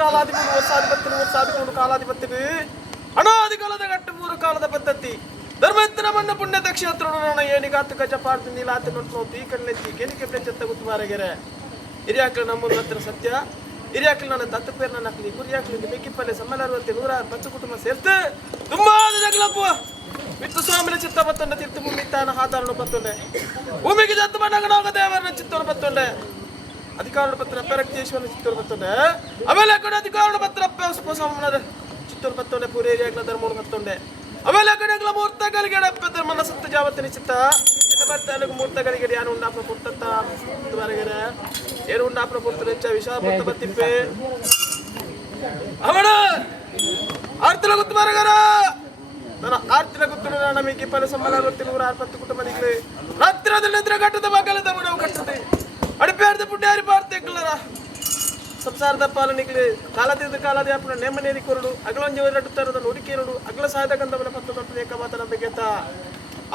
ಕಾಲಾಧಿಪತ್ಯನು ಕಾಲಾಧಿಪತಿ ವರ್ಷಾಧಿಪತ್ಯನು ಕಾಲಾಧಿಪತ್ಯನು ಅನಾದಿ ಕಾಲದ ಗಟ್ಟು 3 ಕಾಲದ ಪದ್ಧತಿ ಧರ್ಮೇಂದ್ರ ಮಣ್ಣ ಪುಣ್ಯದ ಕ್ಷೇತ್ರನ ಏನಿಗಾತು ಗಜಪಾರ್ತಿ ನೀಲಾತಿ ನೋಡ್ತು ಈ ಕಣ್ಣೆತ್ತಿ ಕೆನಿಕೆ ಚೆತ್ತ ಗುತ್ತುಮಾರಗೆರೆ ಹಿರಿಯಾಕ್ಲು ನಮ್ಮೂರು ಹತ್ರ ಸತ್ಯ ಹಿರಿಯಾಕ್ಲು ನನ್ನ ತತ್ತು ಪೇರು ನನ್ನ ಹಾಕಲಿ ಕುರಿಯಾಕ್ಲು ಮೆಕ್ಕಿಪ್ಪಲ್ಲಿ ಸಮ್ಮಲರುವತ್ತೆ 110 ಕುಟುಂಬ ಸೇರ್ತು ತುಂಬಾ ಜಗಳಪ್ಪು ವಿತ್ತು ಸ್ವಾಮಿನ ಚಿತ್ತ ಬತ್ತೊಂಡೆ ತೀರ್ಥ ಭೂಮಿ ತಾನ ಹಾದಾರಣ ಬತ್ತೊಂಡೆ ಭೂಮಿಗೆ ಜತ್ತು ಬಣ್ಣಗನಾಗ ದೇವರನ ಚಿತ್ತವನ್ನು ಬತ್ತೊಂಡೆ ಅಧಿಕಾರದ ಪತ್ರ ಅಪ್ಪರಕ್ತೇಶ್ವರನ ಚಿತ್ತವನ್ನು ಬತ್ತೊಂಡೆ ಆಮೇಲೆ ಕಡೆ ಅಧಿಕಾರದ ಪತ್ರ ಹೋಸಮ್ಮನ ಚಿತ್ತವನ್ನು ಬತ್ತೊಂಡೆ ಪೂರ ಏರಿಯಾಗ್ಲ ಧರ್ಮವನ್ನು ಬತ್ತೊಂಡೆ ಆಮೇಲೆ ಕಡೆಗಳ ಮೂರ್ತಗಳಿಗೆ ಧರ್ಮನ ಸತ್ತ ಜಾವತ್ತಿನ ಚಿತ್ತ ಬರ್ತಾಗ ಮೂರ್ತಗಳಿಗೆ ಏನು ಉಂಡಾಪನ ಪುಟ್ಟತ್ತ ಬರಗೆರೆ ಏನು ಉಂಡಾಪನ ಪುಟ್ಟ ಹೆಚ್ಚ ವಿಷ ಪುಟ್ಟ ಬತ್ತಿಪ್ಪೆ ಅವಳ ಆರ್ತಲ ಗುತ್ತು ಬರಗರ ನನ್ನ ಆರ್ತಿನ ಗುತ್ತು ನಮಗೆ ಪಲ ಸಂಬಳ 160 ಕುಟುಂಬದಿಗೆ ರಾತ್ರಿದಲ್ಲಿ ನಿದ್ರೆ ಕಟ್ಟದ ಮಗಲದ ನಾವು ಕಟ್ಟದೆ ಅಡಿಪೇರ್ದ ಪುಡ್ಯಾರಿ ಪಾರ್ತೆಗಳರ ಸಂಸಾರದ ಪಾಲನೆಗೆ ಕಾಲದಿಂದ ಕಾಲದ ನೇಮನೇರಿ ಕೊರಡು ಅಗಲೊಂಜಿ 2 ತರದ ನುಡಿಕೆ ನೋಡು ಅಗಲ ಸಾಯದ ಗಂಧವನ ಪತ್ತು ದೊಡ್ಡ ಏಕ ಮಾತನ ಬೇಕೆತ್ತ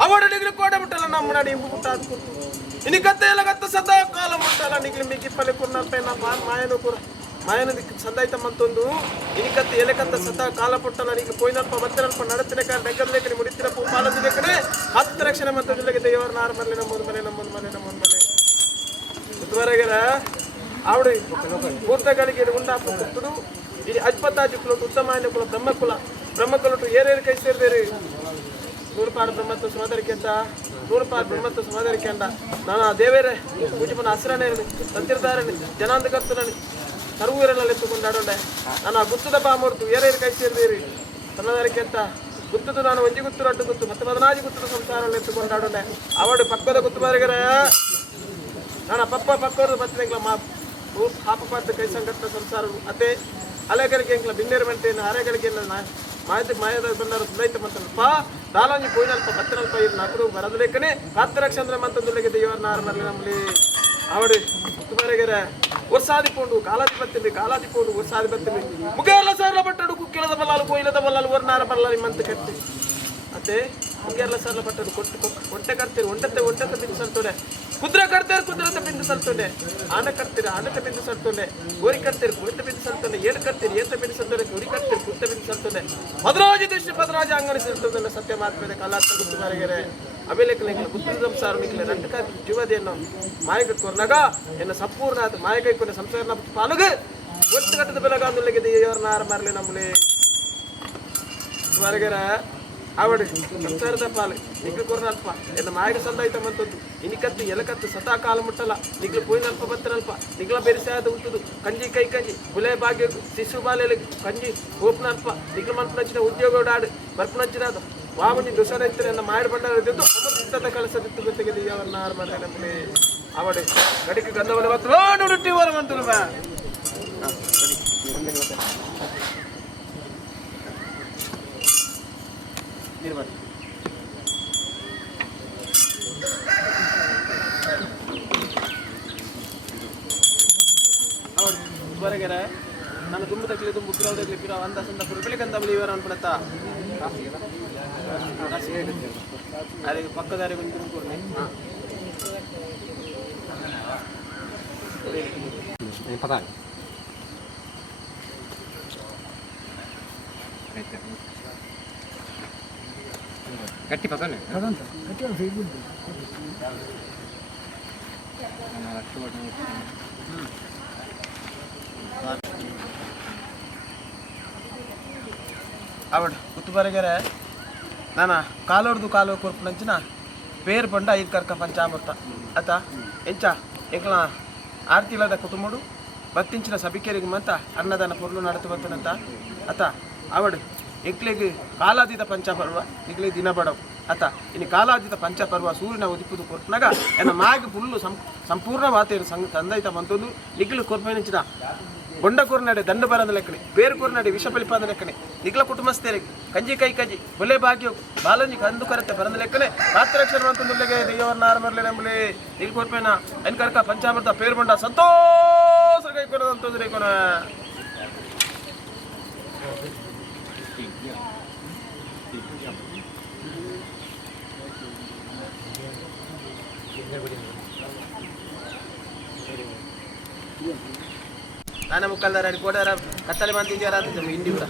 ಅವಡ ನಿಗ್ಲಿ ಕೋಡೆ ಬಿಟ್ಟಲ್ಲ ನಮ್ಮ ನಾಡಿ ಇಂಬು ಪುಟ್ಟ ಅದು ಕೂತು ಇನಿ ಕತ್ತೆ ಎಲ್ಲ ಕತ್ತ ಸದಾ ಕಾಲ ಮುಟ್ಟಲ್ಲ ನಿಗ್ಲಿ ಮಿಕ್ಕಿ ಪಲ್ಲೆ ಕುರ್ನಲ್ಪೆ ನಾ ಮಾಯನು ಕೂರ ಮಾಯನ ಸಂದಾಯ್ತ ಮಂತೊಂದು ಇನಿ ಕತ್ತೆ ಎಲೆ ಕತ್ತ ಸದಾ ಕಾಲ ಪುಟ್ಟಲ್ಲ ನಿಗ್ಲಿ ಪೋಯ್ನಲ್ಪ ಬತ್ತನಲ್ಪ ನಡತಿನ ಕಾಲ ಡಗ್ಗರ್ಲೇಕನೆ ಮುಡಿತಿನ ಪೂ ಪಾಲದಿನ ಕಡೆ 10 ರಕ್ಷಣೆ ಮಂತೊಂದಿಲ್ಲಗೆ ದೇವರ ನಾರ ಮರಲೆ ನಮ್ಮೊಂದು ಮನೆ ಉದ್ವರಗರ ಆವಡಿ ಮೂರ್ತಗಳಿಗೆ ಉಂಡಾಪು ಕುತ್ತುಡು ಇದು ಅಜ್ಪತ್ತಾಜು ಕುಲಟು ಉತ್ತಮಾಯನ ಕುಲ ಬ್ರಹ್ಮಕುಲಟು ಏರೇರು ಕೈ ಸೇರಿದೇರಿ 100 ಪಾಡು ಬ್ರಹ್ಮತ್ವ ಸಮಾಧಾರಿಕೆ ಅಂತ 100 ಪಾಡು ಬ್ರಹ್ಮತ್ವ ಸಮಾಧಾರಿಕೆ ಅಂಡ ನಾನು ಆ ದೇವೇರೆ ಪೂಜಪನ ಹಸಿರನೇ ಇರಲಿ ತಂತಿರ್ದಾರನಿ ಜನಾಂತಕರ್ತನನಿ ಸರ್ವೂರನಲ್ಲಿ ಎತ್ತುಕೊಂಡಾಡೊಂಡೆ ನಾನು ಆ ಗುತ್ತದ ಬಾಮೂರ್ತು ಏರೇರು ಕೈ ಸೇರಿದೇರಿ ಸಮಾಧಾರಿಕೆ ಅಂತ ಗುತ್ತದು ನಾನು ಒಂಜಿ ಗುತ್ತು 2 ಗುತ್ತು ಮತ್ತೆ 15 ಗುತ್ತದ ಸಂಸಾರದಲ್ಲಿ ಎತ್ತುಕೊಂಡಾಡೊಂಡೆ ಅವಡು ಪಕ್ಕದ ಗುತ್ತು ಬಾರಿಗರ ನಾನು ಪಕ್ಕವ್ರದ್ದು ಬತ್ತನೆಂಗ್ಲ ಹಾಪ ಪಾತ್ರ ಕೈ ಸಂಗತ ಸಂಸಾರ ಅದೇ ಅಲೆಗಳಿಗೆ ಎಂಗ್ಲ ಬಿನ್ನೇರು ಮೆಂಟೇನು ಅರೆಗಳಿಗೆ ಮಾಯದ ಬಂದಾರ ಸುಲೈತ ಮಂತಲ್ಪ ದಾಲಾಂಜಿ ಪೋಯಿನಲ್ಪ ಬತ್ತನಲ್ಪ ಇಲ್ಲಿ ನಕರು ಬರದಲೇಕನೆ 10 ರಕ್ಷಂದ್ರ ಮಂತಂದುಲೆಗೆ ದೇವರ ನಾರ ಮರಲಿ ನಮ್ಮಲಿ ಅವಡಿ ತುಮರೆಗೆರ ವರ್ಷಾದಿಪೋಂಡು ಕಾಲಾದಿಪೋಂಡು ವರ್ಷಾದಿಪತ್ತಿಲಿ ಮುಗೇರ್ಲ ಸರ್ಲ ಬಟ್ಟಡು ಕುಕ್ಕಿಲದ ಬಲ್ಲಾಲು ಕೋಯಿಲದ ಬಲ್ಲಾಲು ವರ್ನಾರ ಬಲ್ಲಾಲಿ ಮಂತ ಕಟ್ಟಿ ಅತ್ತೆ ಮುಗೇರ್ಲ ಸರ್ಲ ಬಟ್ಟಡು ಒಂಟೆ ಕರ್ತೀರಿ ಒಂಟത്തെ ಬಿಂದು ಸಲ್ತೋಡೆ ಕುದುರೆ ಕರ್ತೀರಿ ಕುದುರೆ ಬಿಂದು ಸಲ್ತೋಡೆ ಆನೆ ಕರ್ತೀರಿ ಆನತೆ ಬಿಂದು ಸಲ್ತೋಡೆ ಗೋರಿ ಕರ್ತೀರಿ ಗೋರಿತ ಬಿಂದು ಸಲ್ತೋಡೆ ಏಳು ಕರ್ತೀರಿ ಏತ ಬಿಂದು ಸಲ್ತೋಡೆ ಗುರಿ ಕರ್ತೀರಿ ಕುತ್ತ ಬಿಂದು ಸಲ್ತೋಡೆ ಭದ್ರಾಜ ದೃಷ್ಟಿ ಭದ್ರಾಜ ಅಂಗಡಿ ಸಲ್ತೋದೆ ಸತ್ಯ ಮಾತ್ಮದೆ ಕಲಾತ್ತ ಗುತ್ತು ಮಾರಿಗೆರೆ ಅಭಿಲೇಖನ ಬುದ್ಧಿ ಸಂಸಾರ ನಿಖಿಲ ರಂಟಕ ಜೀವದೇನು ಮಾಯಕ ಕೊರ್ನಗ ಎನ್ನ ಸಂಪೂರ್ಣ ಆದ ಮಾಯಕ ಕೊನೆ ಸಂಸಾರನ ಪಾಲುಗ ಒಟ್ಟು ಕಟ್ಟದ ಬೆಲಗಾಂದುಲೆಗೆ ದೇವರ ನಾರ ಮಾರಲಿ ನಮ್ಮಲಿ ಮಾರಿಗೆರೆ ಅವಡಿ ಸಂಸಾರದ ಪಾಲು ನಿಗ್ಲು ಕೊರ್ನಲ್ಪ ಎನ್ನ ಮಾಯಕ ಸಂದಾಯ್ತ ಮಂತದ್ದು ಇನಿಕತ್ತು ಎಲಕತ್ತು ಸತಾ ಕಾಲ ಮುಟ್ಟಲ್ಲ ನಿಗ್ಲು ಪೋಯಿನಲ್ಪ ಬತ್ತನಲ್ಪ ನಿಗ್ಲ ಬೆರೆಸಾದ ಉಂಟುದು ಕಂಜಿ ಕೈ ಕಂಜಿ ಬುಲೆ ಭಾಗ್ಯ ಶಿಶು ಬಾಲೆಲಿ ಕಂಜಿ ಹೋಪ್ನಲ್ಪ ನಿಗ್ಲು ಮಂತ್ನಚ್ಚಿನ ಉದ್ಯೋಗ ಆಡು ಬರ್ಪನಚ್ಚಿನಾದ ವಾಮುನಿ ದುಸರೈತರೆ ಎನ್ನ ಮಾಯಡ ಬಂಡಾರದಿದ್ದು ಅಮೃತದ ಕಳಸದಿತ್ತು ಗೊತ್ತಿಗೆ ದೇವರನ್ನ ಆರು ಮಾಡ್ರೆ ನಮ್ಮಲ್ಲಿ ಅವಡೆ ಗಡಿಗೆ ಗಂಧವಲ್ಲ ಬತ್ತ ನುಡುಟ್ಟಿ ವರ ಮಂತಲು ಬಾ ಹೊರಗೆರೆ ನಾನು ತುಂಬ ತಕ್ಕಲಿ ತುಂಬ ಉತ್ತರವಾಗಲಿ ಪಿರ ಅಂದ ಸಂದ ಪುರುಪಿಲಿಕಂದ ಇವರ ಅನ್ಬಿಡತ್ತ ಅರೆ ಪಕ್ಕದಾರಿ ಬಂದು ಕೊಡ್ಲಿ ಗಟ್ಟಿ ಪಕ್ಕನೆ ಅವಡ್ ಕುತ್ತುಬರಗೆರೆ ನಾನು ಕಾಲೋರ್ದು ಕಾಲು ಕೊರ್ಪುನಂಚಿನ ಪೇರು ಪಂಡ 5 ಕರ್ಕ ಪಂಚಾಮೃತ ಆತ ಎಂಚ ಎಂಕ್ಲ ಆರ್ತಿಲದ ಕುಟುಂಬಡು ಬತ್ತಿಂಚಿನ ಸಭಿಕೆರಿಗೆ ಮಂತ ಅನ್ನದಾನ ಪೊರ್ಲು ನಡತು ಬಂತನಂತ ಆತ ಅವಡು ಎಂಕ್ಲಿಗೆ ಕಾಲಾತೀತ ಪಂಚಪರ್ವ ಈಗಲೇ ದಿನ ಬಡವು ಆತ ಇನ್ನು ಕಾಲಾತೀತ ಪಂಚಪರ್ವ ಸೂರ್ಯನ ಉದಿಪುದು ಕೊರ್ಪನಾಗ ಎನ್ನ ಮಾಗಿ ಫುಲ್ಲು ಸಂಪೂರ್ಣ ವಾತೇರು ತಂದೈತ ಬಂತಂದು ನಿಗ್ಲು ಕೊರ್ಪನಿಂಚಿನ ಬೊಂಡ ಕೊರ್ನಾಡೆ ದಂಡ ಬರದ ಲೆಕ್ಕನೆ ಬೇರು ಕೊರ್ನಾಡೆ ವಿಷ ಫಲಿಪಾದ ಲೆಕ್ಕನೆ ನಿಗ್ಲ ಕುಟುಂಬಸ್ಥರಿಗೆ ಕಂಜಿ ಕೈ ಕಂಜಿ ಬೊಲೆ ಭಾಗ್ಯ ಬಾಲಂಜಿ ಕಂದು ಕರತೆ ಬರದ ಲೆಕ್ಕನೆ 10 ರಕ್ಷಣೆ ಅಂತಂದುಲೆಗೆ ದೇವರನ್ನ ಆರು ಮರಲೆ ನಮ್ಮಲ್ಲಿ ನಿಲ್ ಕೊರ್ಪೇನ ಎನ್ಕರ್ಕ ಪಂಚಾಮೃತ ಪೇರು ಬಂಡ ಸಂತೋಷ ಕೈ ಕೊಡೋದಂತಂದ್ರೆ ಕೊನ ನಾನ ಮುಕ್ಕಲ್ದಾರ ಕೋಡಾರ ಕತ್ತಲೆ ಮಾಡ್ತಿದ್ಯಾರ ಅಂತ ಹಿಂಡಿ ಕೂಡ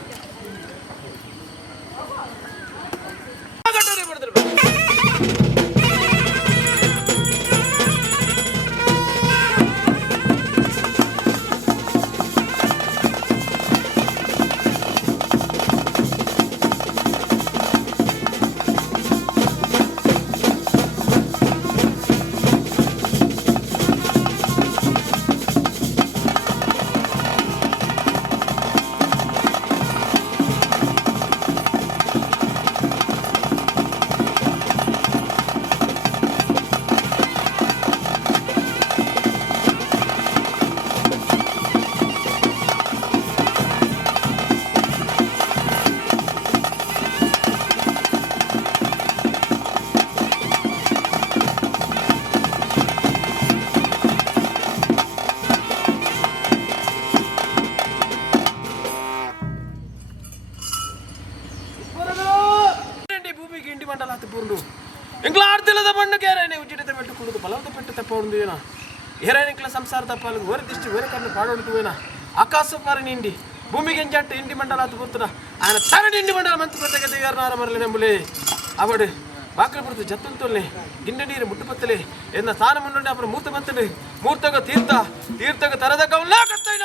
ಎಂಕ್ಲ ಆರ್ತಿಲದ ಬಣ್ಣ ಕೇರೇನೆ ಉಚಿತ ಪೆಟ್ಟು ಕುಡಿದು ಬಲವದ ಪೆಟ್ಟು ತಪ್ಪೊಂದು ಏನ ಏರೇನಿಕ್ಲ ಸಂಸಾರ ತಪ್ಪಲು ಓರೆ ದಿಷ್ಟಿ ಓರೆ ಕಣ್ಣು ಪಾಡೊಂದು ಏನ ಆಕಾಶ ಪಾರ ನಿಂಡಿ ಭೂಮಿಗೆ ಎಂಜಾಟ ಇಂಡಿ ಮಂಡಲ ಆತು ಗೊತ್ತದ ఆయన తరడి ఇండి మండల మంత్రి ప్రత్యేక దిగారు మరలి నెంబులే అవడు బాకలు పుడుతు జత్తుంతుల్ని గిన్నె నీరు ముట్టుపత్తలే ఎన్న స్థానం ఉండండి అప్పుడు మూర్త మంతులు మూర్తగా తీర్థ తీర్థగా తరదగ్గంలా కత్తైన